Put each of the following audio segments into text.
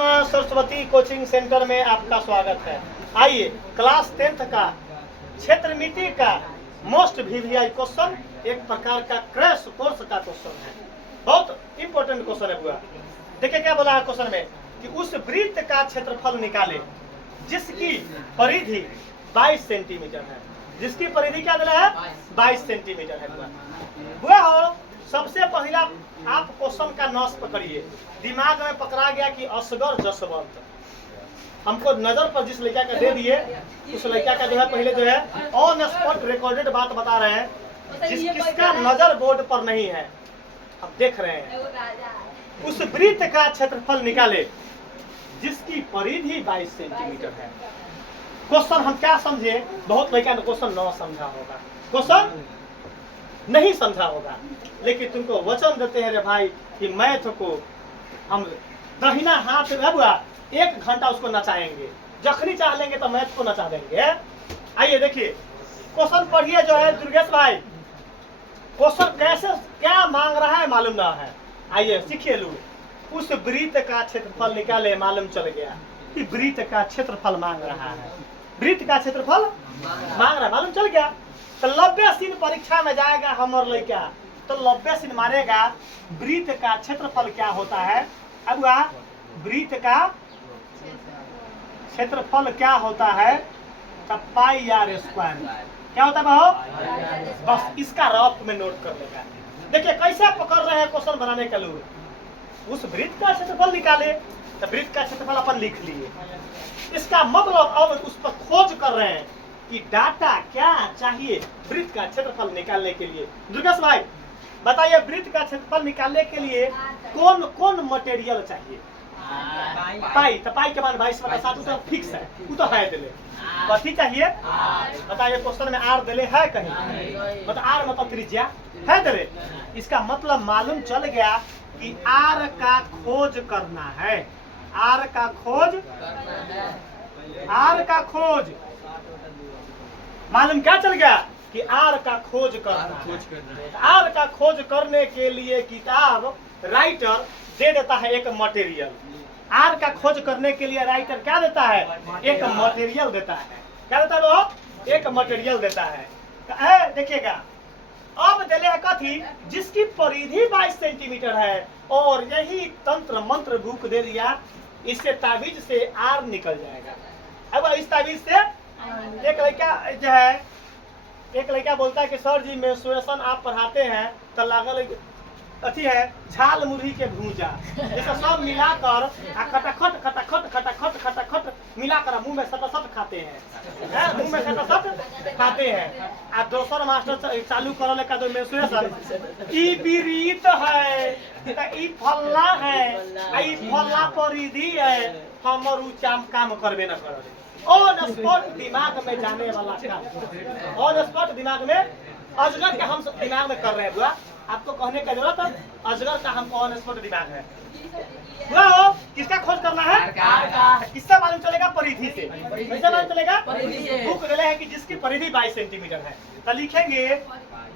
Saraswati coaching centre में आपका स्वागत है। आइए, क्लास 10th का क्षेत्र मिति का मोस्ट वीवीआई क्वेश्चन, एक प्रकार का क्रैश कोर्स का क्वेश्चन है। बहुत इंपॉर्टेंट क्वेश्चन है। पूरा देखिए क्या बोला है क्वेश्चन में कि उस वृत्त का क्षेत्रफल निकाले जिसकी परिधि 22 सेंटीमीटर है। जिसकी परिधि क्या दिला है? 22 सेंटीमीटर है। हुआ हो, सबसे पहला आप क्वेश्चन का नस पकड़िए। दिमाग में पकड़ा गया कि असगर जसवंत, हमको नजर पर जिस लड़का का दे दिए उस लड़का का जो है पहले जो है ऑन स्पॉट रिकॉर्डेड बात बता रहे हैं, जिसका नजर बोर्ड पर नहीं है। अब देख रहे हैं उस वृत्त का क्षेत्रफल निकाले जिसकी परिधि 22 सेंटीमीटर है। क्वेश्चन हम क्या समझे? बहुत लड़का ने क्वेश्चन न समझा होगा, क्वेश्चन नहीं समझा होगा, लेकिन तुमको वचन देते हैं रे भाई कि मैथ को हम दहिना हाथ में बुआ 1 घंटा उसको नचाएंगे, जखनी चाह लेंगे तो मैथ को नचा देंगे। आइए देखिए क्वेश्चन पढ़िए जो है दुर्गेश भाई। क्वेश्चन कैसे क्या मांग रहा है मालूम ना है। आइए सीखिए लोग। उस वृत्त का क्षेत्रफल निकाले, मालूम चल गया कि वृत्त का क्षेत्रफल मांग रहा है। वृत्त का क्षेत्रफल मांग रहा है, मालूम चल गया। तो 90 सीन परीक्षा में जाएगा हमर लड़का, तो 90 सीन मारेगा वृत्त का क्षेत्रफल क्या होता है। अब वृत्त का क्षेत्रफल क्या होता है? तब पाई आर स्क्वायर क्या होता है बहो? बस इसका रफ में नोट कर लेगा। देखिए कैसे पकड़ रहे हैं क्वेश्चन बनाने का लोग। उस वृत्त का क्षेत्रफल निकाले, तो वृत्त का क्षेत्रफल अपन लिख लिए। इसका मतलब अब उस पर खोज कर रहे हैं कि डाटा क्या चाहिए वृत्त का क्षेत्रफल निकालने के लिए। दुर्गेश भाई बताइए, वृत्त का क्षेत्रफल निकालने के लिए कौन कौन मटेरियल चाहिए? पाई। तो पाई के मान 22/7 तो फिक्स है, वो तो है दिले। कथी चाहिए बताइए? क्वेश्चन में आर दिले है कहीं? मतलब आर मतलब त्रिज्या है दिले। इसका मतलब मालूम चल गया कि आर का खोज करना है। आर का खोज, आर का खोज मालूम क्या चल गया कि आर का खोज करना है। आर का खोज करने के लिए किताब राइटर दे देता है एक मटेरियल। आर का खोज करने के लिए राइटर क्या देता है? एक मटेरियल देता है। क्या देता है वो? एक मटेरियल देता है। तो देखिएगा अब दिले है कथी? जिसकी परिधि 22 सेंटीमीटर है, और यही तंत्र मंत्र बुक दे दिया, इससे ताबीज से आर निकल जाएगा। अब इस ताबीज से एक लड़का जो है, एक लड़का बोलता है कि सर जी मेंस्ट्रुएशन आप पढ़ाते हैं तो लागल अथी है झाल मुरही के भूजा, जैसे सब मिलाकर खटाखट खटाखट खटाखट खटाखट मिलाकर मुंह में सटासट खाते हैं, मुंह में सटासट खाते हैं। आ दोसर मास्टर चालू करने का तो मेंस्ट्रुएशन ई विरीत है, ई फल्ला है, ई फल्ला परिधि है, हमर उ काम करबे न करे। ऑन स्पॉट दिमाग में जाने वाला काम, ऑन स्पॉट दिमाग में अजगर के हम दिमाग में कर रहे हैं। बुआ आपको कहने का जरूरत है, अजगर का हमको ऑन स्पॉट दिमाग है। बुआ हो, किसका खोज करना है? किससे मालूम चलेगा? परिधि से। कैसे मालूम चलेगा? बुक दिले है कि जिसकी परिधि 22 सेंटीमीटर है। तो लिखेंगे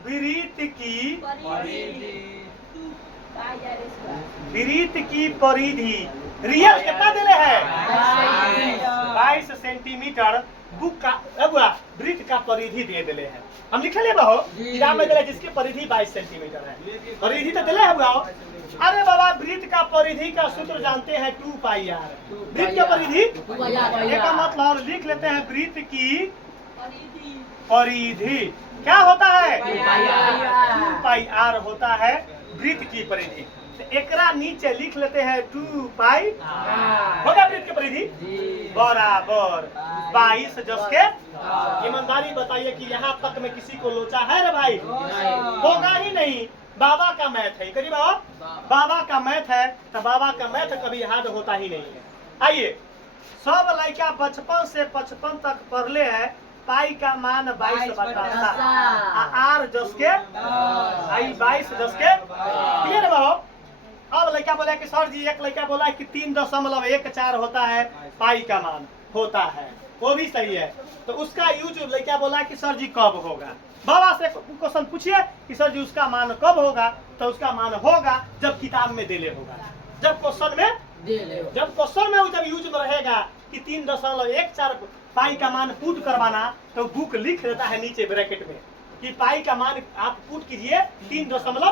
वृत्त की, वृत्त की परिधि रियल कितना दिले है? 22 सेंटीमीटर। बुक का वृत्त का परिधि दे दिले है। हम लिख ले बहो किताब में दिले जिसकी परिधि 22 सेंटीमीटर है। परिधि तो दिले है बुआओ। अरे बाबा वृत्त का परिधि का सूत्र जानते हैं 2 पाई आर। वृत्त का परिधि एक मतलब लिख लेते हैं वृत्त की परिधि क्या होता है? 2 पाई आर होता है वृत्त की परिधि। एकरा नीचे लिख लेते हैं 2 पाई होगा वृत्त की परिधि बराबर 22 जस के। ईमानदारी बताइए कि यहाँ तक में किसी को लोचा है रे भाई? होगा ही नहीं। बाबा का मैथ है, करिए बाबा का मैथ है, तो बाबा का मैथ कभी हार्ड होता ही नहीं है। आइए सब लड़का बचपन से 55 तक पढ़ले है। पाई का मान 22/7 आर जस के, आई 22 जस के। क्लियर है? अब लड़का बोला कि सर जी, एक लड़का बोला कि 3.14 होता है पाई का मान होता है, वो भी सही है। तो उसका यूज लड़का बोला कि सर जी कब होगा? बाबा से क्वेश्चन पूछिए कि सर जी उसका मान कब होगा? तो उसका मान होगा जब किताब में दिले होगा, जब क्वेश्चन में जब क्वेश्चन में जब यूज में रहेगा कि 3.14 पाई का मान पुट करवाना, तो बुक लिख देता है नीचे ब्रैकेट में कि पाई का मान आप पुट कीजिए 3.14।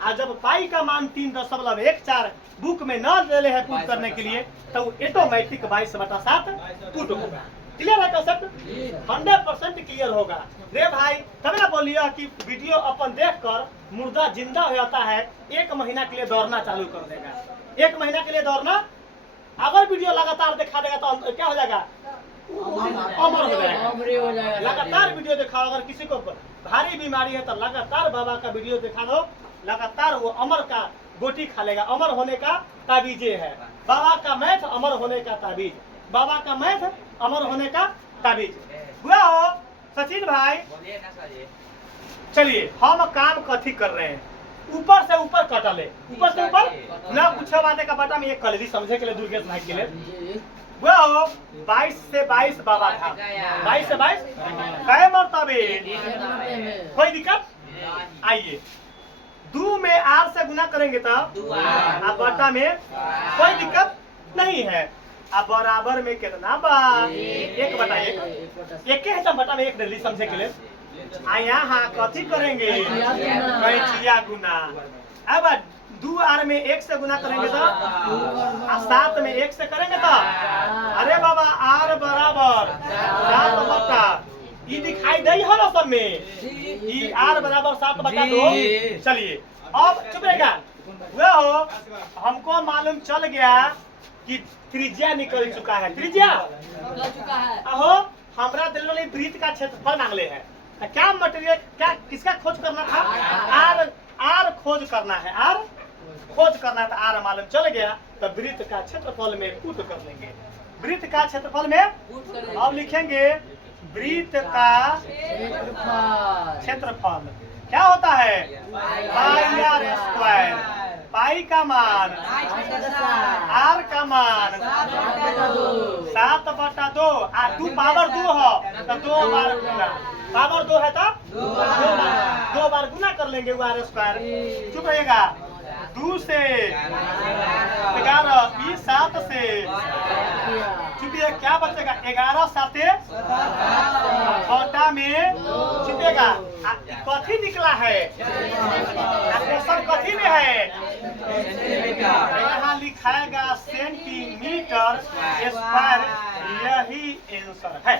और जब पाई का मान 3.14 बुक में न दे है पुट करने के लिए, तो ऑटोमेटिक 22/7 पुट होगा। क्लियर है कंसेप्ट? 100% क्लियर होगा रे भाई। तब ना बोलिए कि वीडियो अपन देखकर मुर्दा जिंदा हो जाता है, 1 महीना के लिए दौड़ना चालू कर देगा। 1 महीना के लिए दौड़ना, अगर वीडियो लगातार दिखा देगा तो क्या हो जाएगा? अमर हो जाएगा। लगातार वीडियो दिखाओ। अगर किसी को भारी बीमारी है तो लगातार बाबा का वीडियो दिखा दो, लगातार वो अमर का गोटी खा लेगा। अमर होने का ताबीजे है बाबा का मैथ, अमर होने का ताबीज, बाबा का मैथ अमर होने का ताबीज। हुआ हो सचिन भाई? चलिए हम काम कथी कर रहे हैं, ऊपर से ऊपर कटले, ऊपर से ऊपर ना पूछे बातें का बटा में एक कल समझे के लिए दुर्गेश भाई के लिए। वो 22 से 22 बाबा था, 22 से 22 कई मरतबे, कोई दिक्कत? आइए 2 में R से गुना करेंगे तब बटा में कोई दिक्कत नहीं है। अब बराबर में कितना बार? 1/1। एक है तब बटा में 1 डेली समझे के लिए। यहाँ कथी करेंगे? कैचिया गुना। अब 2R में 1 से गुना करेंगे तो 7 में 1 से करेंगे तो, अरे बाबा R बराबर 7/, ये दिखाई दे हो ना सब में, ये R बराबर 7/2। चलिए अब चुप रहेगा। वो हो हमको मालूम चल गया कि त्रिज्या निकल चुका है। त्रिज्या अहो हमरा दिल वाली वृत्त का क्षेत्रफल मांगले है। क्या मटेरियल, क्या किसका खोज करना था? आर खोज करना है। आर खोज करना है तो आर मालूम चल गया, तो वृत्त का क्षेत्रफल में पुट कर लेंगे। वृत्त का क्षेत्रफल में अब लिखेंगे वृत्त का क्षेत्रफल क्या होता है? पाई आर स्क्वायर। पाई का मान, आर का मान 7/2। 2 पावर 2 हो तो 2 बार गुना, पावर 2 है तो 2 बार गुना कर लेंगे वो आर स्क्वायर। चुप रहेगा। 2 से 11, 7 से चुपिए क्या बचेगा? 11 7 बटा में चुपेगा। कथी निकला है? क्वेश्चन कथी में है? यहाँ लिखाएगा सेंटीमीटर स्क्वायर, यही आंसर है।